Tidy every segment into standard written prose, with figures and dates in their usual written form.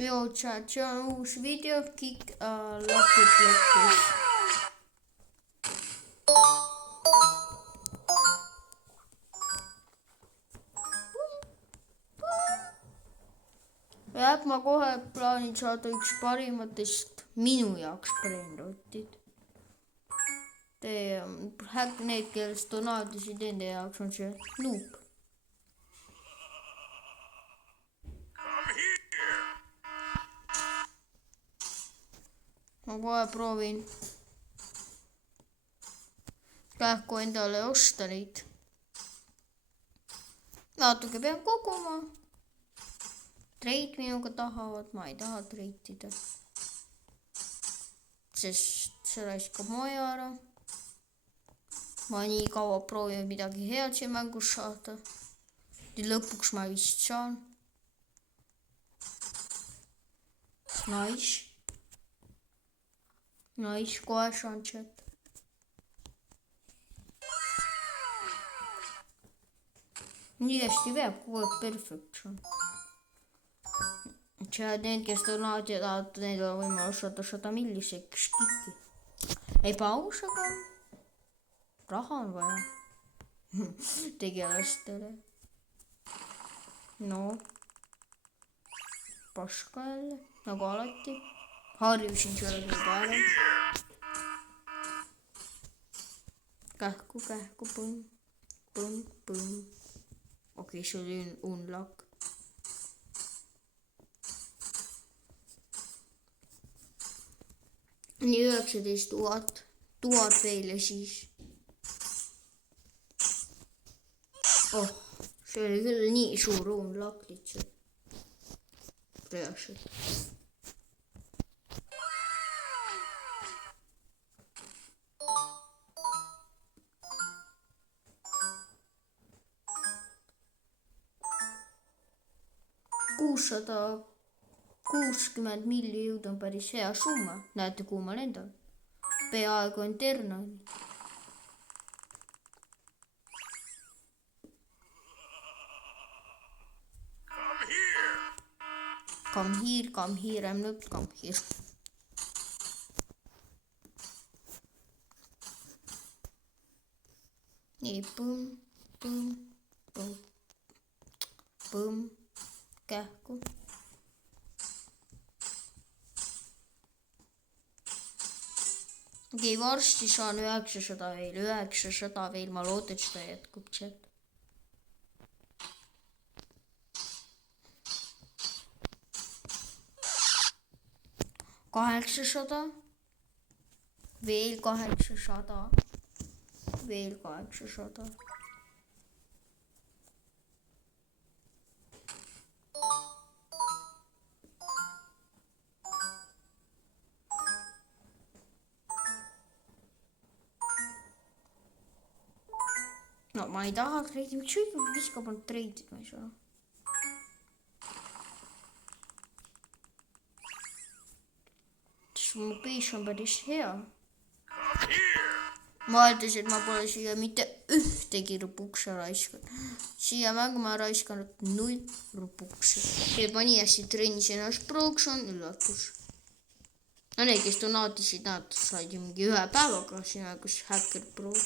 Joo, chat, see on uus video, kõik lakid lõpus. Jah, ma kohe plaanin saada üks parimatest minu jaoks brainrotid. Need, kellest donaatisid enda jaoks, on see noob. Ma kohe proovin kähku endale osta neid. Natuke pean koguma. Treid minuga tahavad, ma ei taha treitida. Sest see raiskab moja ära. Ma nii kaua proovin midagi head siin mängus saada. Lõpuks ma vist saan. Nice. Nice, kohe saan chat. Nii hästi veab, kogu aeg perfekt saan. Need, kes donaativad, need on võimalus saada 100 milliseks kikki. Ei paus, aga raha on vaja tegelastele. No, paska jälle, nagu alati. Harjusin selle peale. Kähku, põmm, põmm, põmm. Okei, see oli unlock. Nii 19 000 veel ja siis. Oh, see oli küll nii suur unlock lihtsalt. Reaalselt. $660 milli jõud on päris hea summa. Näete, kuhu ma lendan. Peaaegu on Ternani. Come here, I'm not come here. Nii, põmm, põmm, põmm, põmm, kähku. Okei, varsti saan 900 veel, ma loodan, et seda jätkub chat. $800, veel 800, veel 800. No ma ei taha treidi, miks viskab on treidid, ma ei saa. Mu piis on päris hea. Ma ütlesin, et ma pole siia mitte ühtegi rupukse raiskanud. Siia mängu ma raiskanud 0 rupukse. Et ma nii hästi trennisin ennast prooks on üllatus. No need, kes donaatisid, nad said ju mingi 1 päevaga siin mängus Hacker Prood.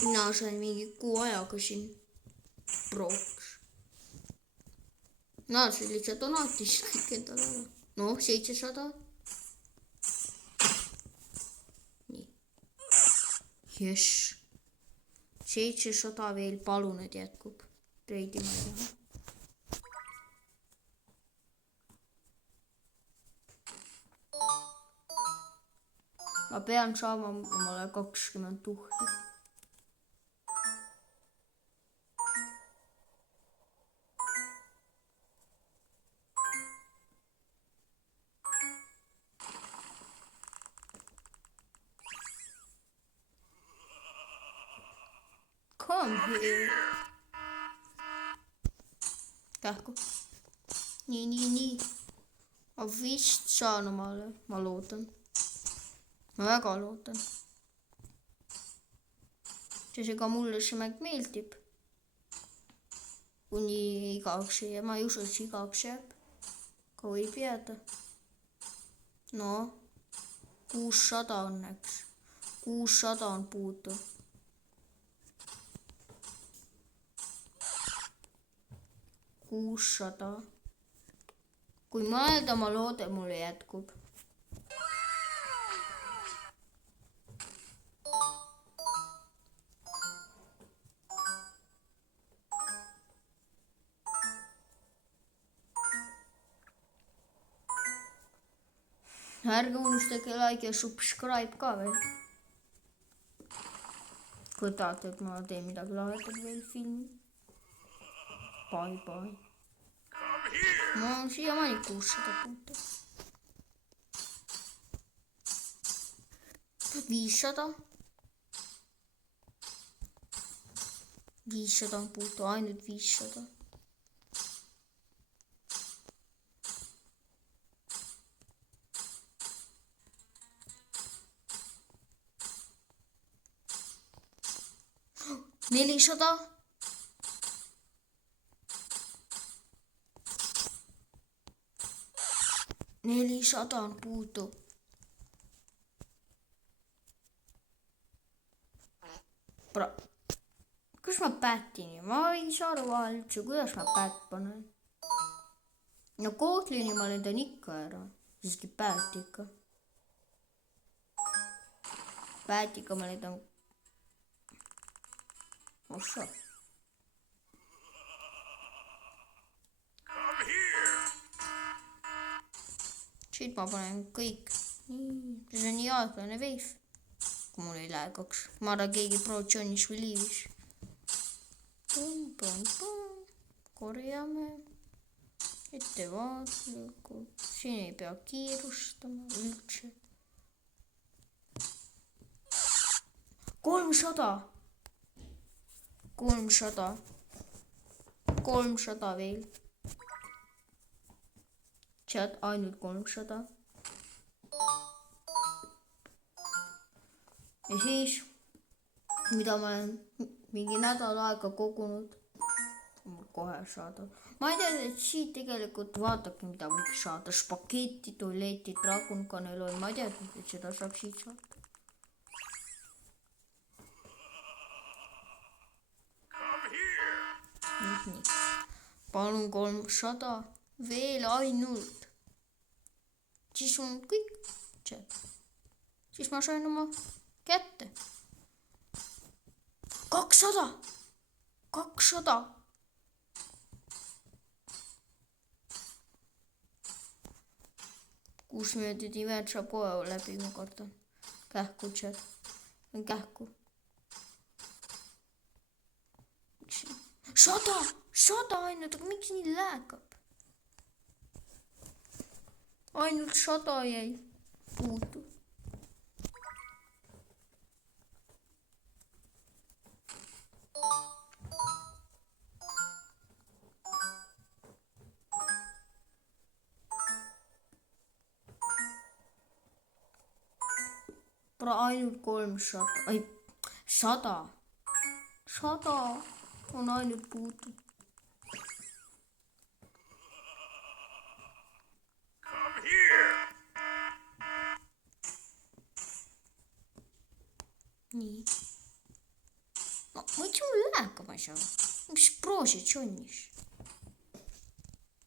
Mina sain mingi 6 ajaga siin prooks. Nad said lihtsalt donaatisid kõik endale. No, 700. Nii. Jess. 700 veel, palun, et jätkub. Treidi ma ei taha. Ma pean saama omale 20 tuhhi. Come here. Kähku. Nii. Ma vist saan omale, ma loodan. Ma väga loodan. See ka mulle see mäng meeldib. Kuni igaks ja ma ei usu, et see igaks jääb. võib jääda. No, 600 õnneks. 600 on puudu. Kui mõelda, ma loodan, mulle jätkub. Ärge unustage like ja subscribe ka veel. Kui tahate, et ma teen midagi lahedat veel filmi. Bye. Ma olen siiamaani 600 puutu. 500. 500 on puutu, ainult 500. $400. 400 on puudu. Kus ma pätini? Ma ei saa aru vahel üldse, kuidas ma pätt panen. No Kotlini ma lendan ikka ära. Siiski pätika. Pätika ma lendan. Ossa. Siit ma panen kõik. See on nii aeglane veif. Kui mul ei lähe 2. Ma arvan, keegi Pro-Jonis või liivis. Korjame. Ettevaatlikult. Siin ei pea kiirustama üldse. 300 veel. Chat ainult 300. Ja siis, mida ma olen mingi nädal aega kogunud, kohe saada. Ma ei tea, et siit tegelikult vaadake, mida võiks saada. Spagetti, tualetti, Dragon Canelon. Ma ei tea, et seda saab siit saada. Nii. Palun 300. Veel ainult. Siis on kõik. Siis ma sain oma kätte. 200. 6 minutit event saab kohe läbi, ma kardan. Kähku chat. Kähku. 100 ainult, aga miks nii lääkab? Ainult 100 jäi puudu. Ainult 300. Ai, 100. 100 on ainult puudu. Nii. No, miks mul lääkab asja? Mis proosid Johnis?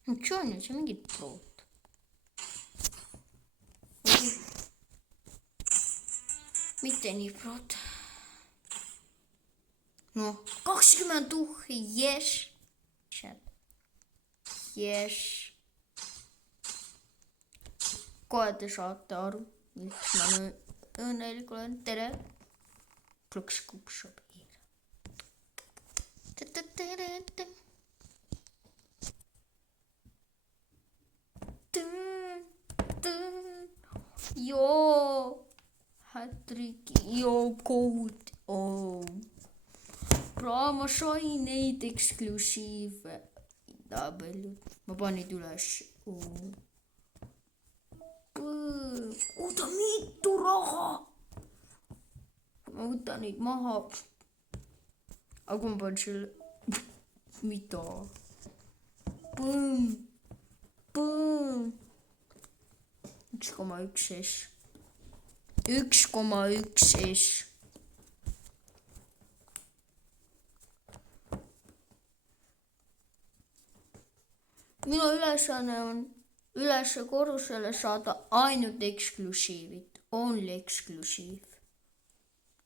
Johnis on mingid prood. Mitte nii prood. No, 20 tuhhi, yes. Yes. Kohe te saate aru, miks ma õnnelik olen. Tere. Pluks saab hiir. Joo. Hat-trick. Joo, code. Oh. Ma sain neid eksklusiive. Ma panin üles. Oota, mitu raha. Ma võtan neid maha. Aga ma panen selle. Mida? Põmm. 1,1 S. 1,1 S. minu ülesanne on ülesse korrusele saada ainult eksklusiivid, only eksklusiiv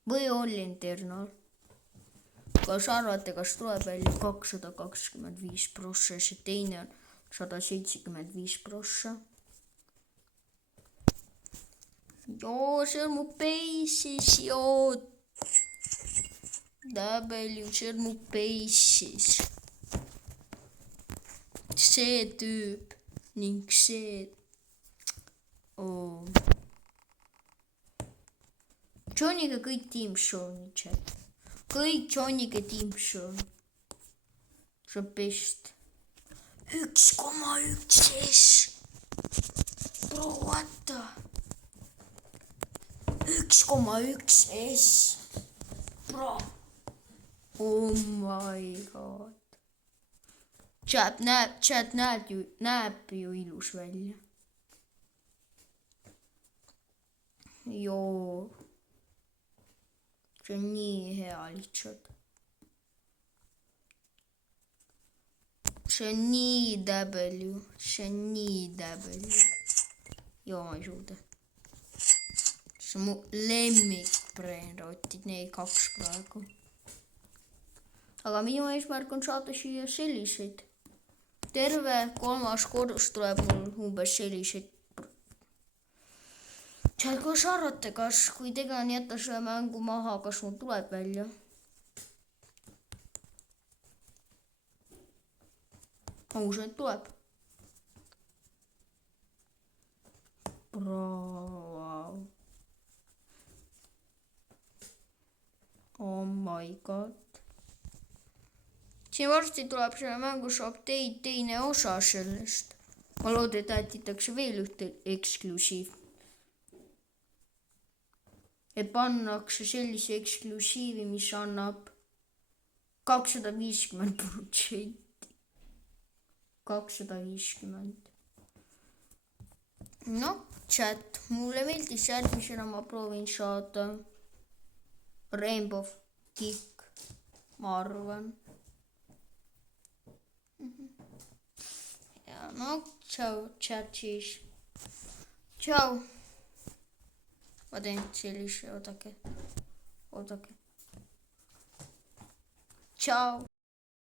või only internal. Kas arvate, kas tuleb välja 225 prossa, see teine on 175 prossa. Joo, see on mu base'is, joo. W, see on mu base'is. See tüüp ning see Johniga kõik Team Shawni chat. Kõik Johniga Team Shawn. See on best. 1,1 S. Bro, what the? 1,1 S. Bro. Oh my god. Chat näeb ju ilus välja. Joo. See on nii hea lihtsalt. See on nii W. See on nii W. Joo, ma ei suuda. See on mu lemmik brainrotid, need 2 praegu. Aga minu eesmärk on saada siia selliseid. Terve 3. korrus tuleb mul umbes selliseid. Kas arvate, kas kui tegan jätta selle mängu maha, kas mul tuleb välja? Ma usun, et tuleb. Wow. Oh my god. Siin varsti tuleb selle mängus update teine osa sellest. Ma loodan, et ätitakse veel ühte eksklusiiv. Et pannakse sellise eksklusiivi, mis annab 250%. 250. No, chat. Mulle meeldis järgmisena ma proovin saada Rainbow Kick. Ma arvan. Ja no, tšau, chat siis. Tšau. Ma teen sellise, oodake. Tšau.